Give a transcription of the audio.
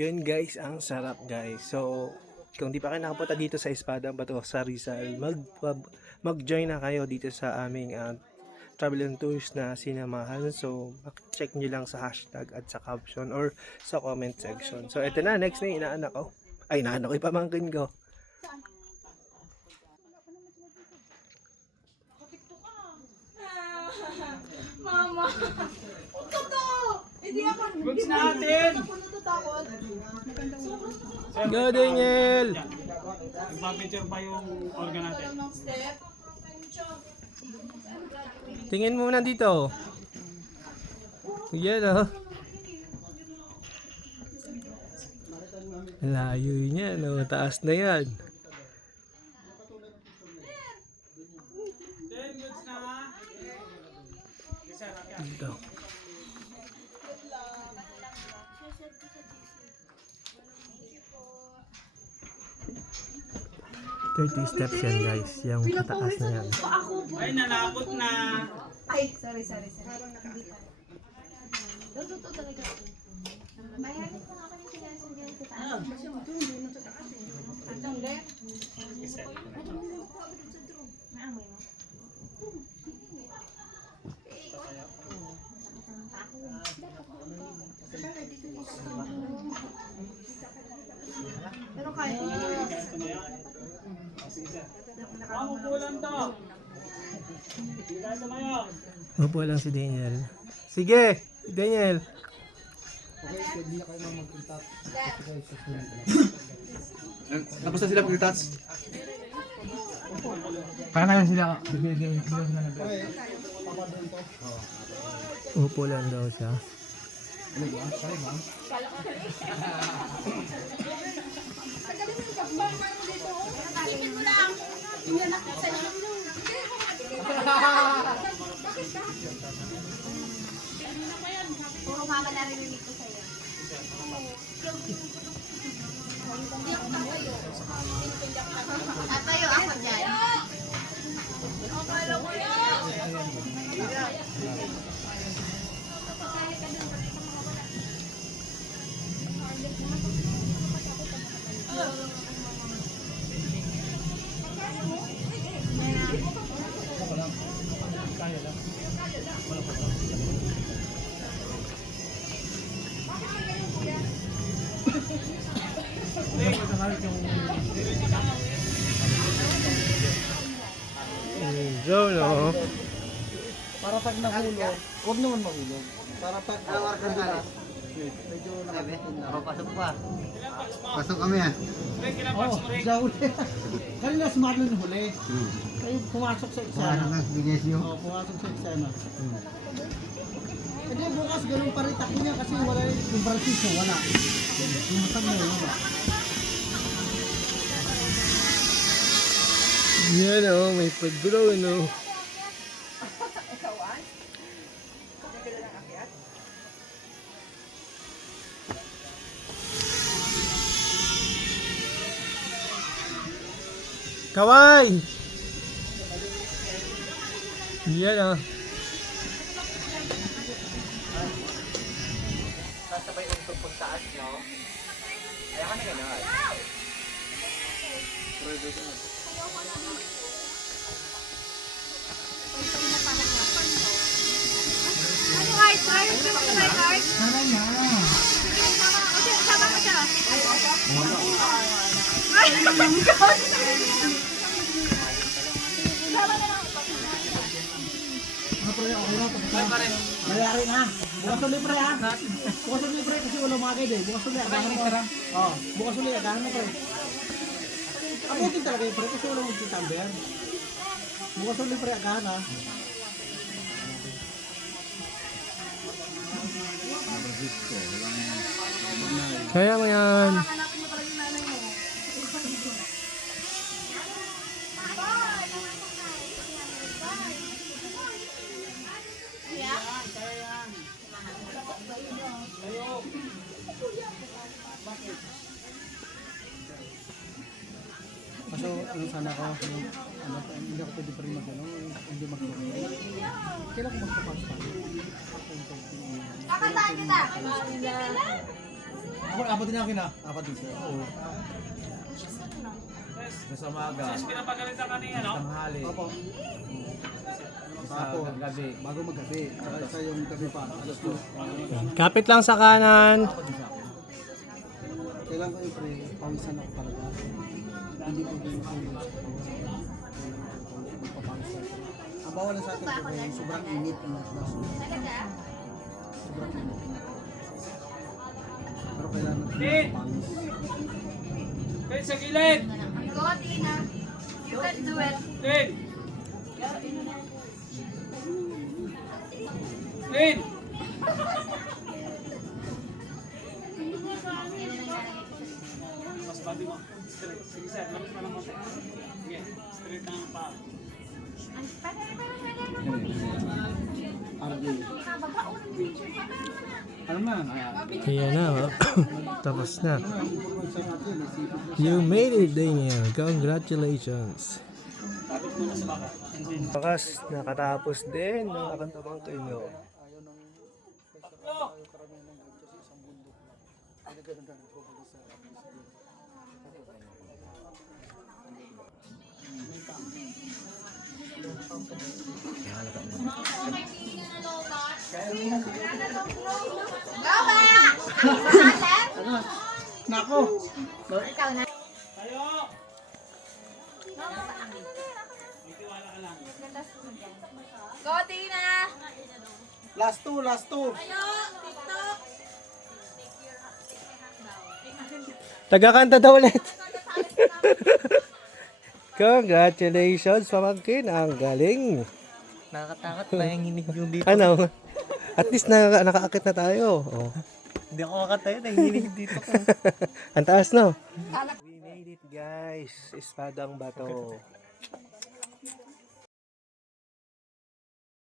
Yun guys, ang sarap guys. So, kung di pa kayo nakapunta dito sa Espada Bato sa Rizal, mag-join na kayo dito sa aming travel and tours na sinamahan. So, check nyo lang sa hashtag at sa caption or sa comment section. So, eto na, next na yung inaanak ko. Ay, inaanak ko, ipamangkin ko. Mama! Totoo! Hindi ako. Goods natin! Go, Daniel! Nagpapicture pa yung organ natin. Tingin muna dito. Yan oh. Layo niya, no? Taas na yan. Goods na. Dito. Thirty steps yan guys, yung pataas na yan. Ay, nalabot na. Ay, sorry. Totoo talaga. Bayaran ko na ako ng sinasundan sa taas. Naamoy mo? Pero kaya Mamukulan to. Hindi tayo tumayo. Upo lang si Daniel. Sige, Daniel. Tapos na sila pag-touch. Paano sila? Upo lang daw siya. puro mama narinig ko sa'yo. Hindi ako tatayo. Tatayo ako dyan. Akala ko yan. So, no? Para pag nahulog, huwag naman mahulog. Para pag awar ka na, medyo nakabitin na. Pasok pa. Pasok kami ah. Oo, sa huli. Kanina si Marlon huli. Kayo pumasok sa eksena. Oo, pumasok sa eksena. Hindi, bukas ganun pa rin takbo niya kasi wala yung Francisco, wala. Yung matag na yun, wala. Yan oh, may pagdulaw no. Kaway! Yan oh. Sasabay untog pagtaas, no? Ayaw ka na gano'n. Ano heart? Try mo sa right heart? Sana na. Sige, sama. O, sama ka siya. Ay, oh my God! Sama na lang. Pre, okay na. Mayari na. Bukas ulit pre ha. Bukas ulit pre kasi wala makakid eh. Bukas ulit agahan mo. Oo, bukas ulit agahan mo pre. Abutin talaga yung pre kasi wala magtitamber. Bukas ulit pre agahan ha. Kaya mo yan. Kaso ano sana ko, hindi ako pwede pa rin mag-ano, hindi mag-ano. Kailan ko magpapas pa? Kakataan kita. Ako Apat din akin ah. Apat din sir. Oo. Sa umaga, Sis, pinapagalitan ka niya, no? tanghali, Opo. sa Apo. gabi. Bago maggabi. Saka isa yung gabi pa. Alas 2. Kapit lang sa kanan. Kailangan ko yung pre, pawisan ako talaga. Hindi ko din ako magpapawisan. Ang bawal lang sa atin po yung sobrang init ng labas. Talaga? Sobrang init. Pero kailangan natin Din! magpapawis. Din, sa gilid! Go, Tina. You can do it. Din! Din! Mas babi mo. Straight. Sige, sir. Lapit pa ng konti. Sige, straight lang pa. RJ. Ano na? Ayan na. Oh. Tapos na. Ang improvement sa natin, isipin ko You made it, Daniel. Congratulations. Bakas, nakatapos din ng aking pamangkin nyo. Go back! Salat? Nako! Ikaw na. Tayo! Go, Tina! Last two, last two! Tagakanta daw ulit. Congratulations, pamangkin. Ang galing. Nakakatakot pa yung hinig yung dito. Ano? At least nakaakit na tayo. Oh. Hindi ako makatayo, nanginig dito ko. Ang taas, no? We made it, guys. Espadang bato.